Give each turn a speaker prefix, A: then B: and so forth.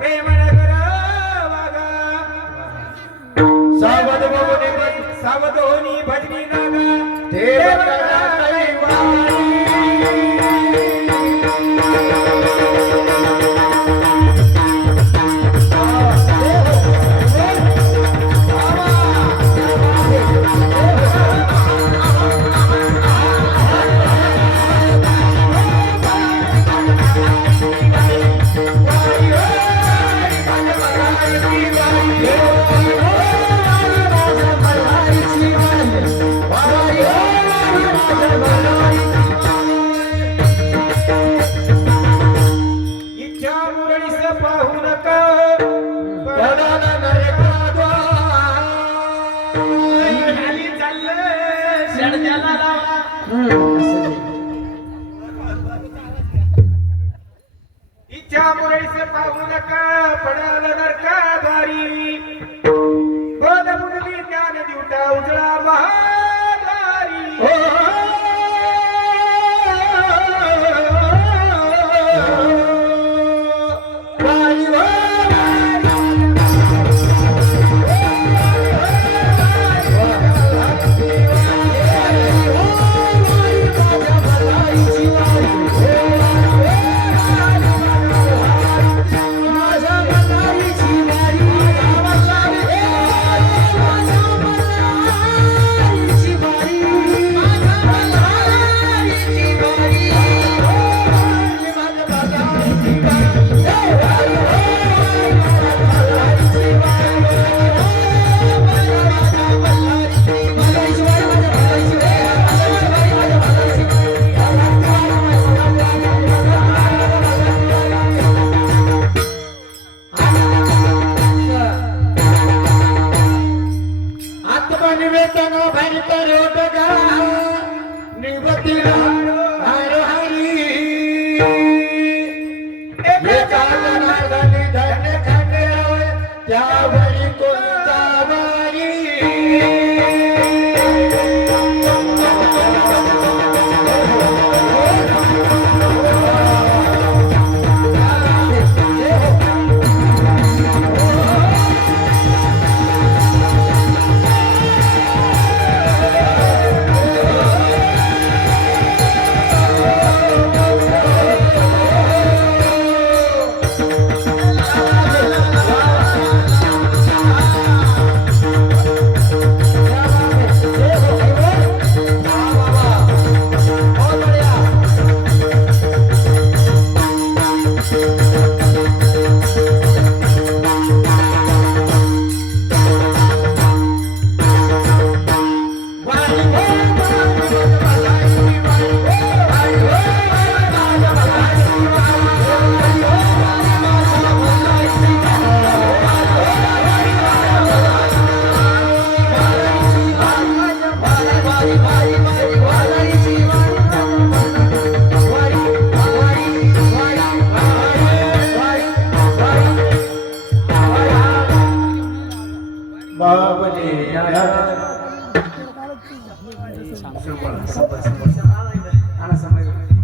A: प्रेमनगर वागा
B: सावध बघून
A: सावध होनी भजनी नागा.
B: देव
A: इच्छा मुरळीस पाहू नका पडाल
B: ನಿವೇತನ ಬೈತಾರೆ ಒಟ್ಟಗ ನಿವತ್ತಿನ ஆனா சமையல்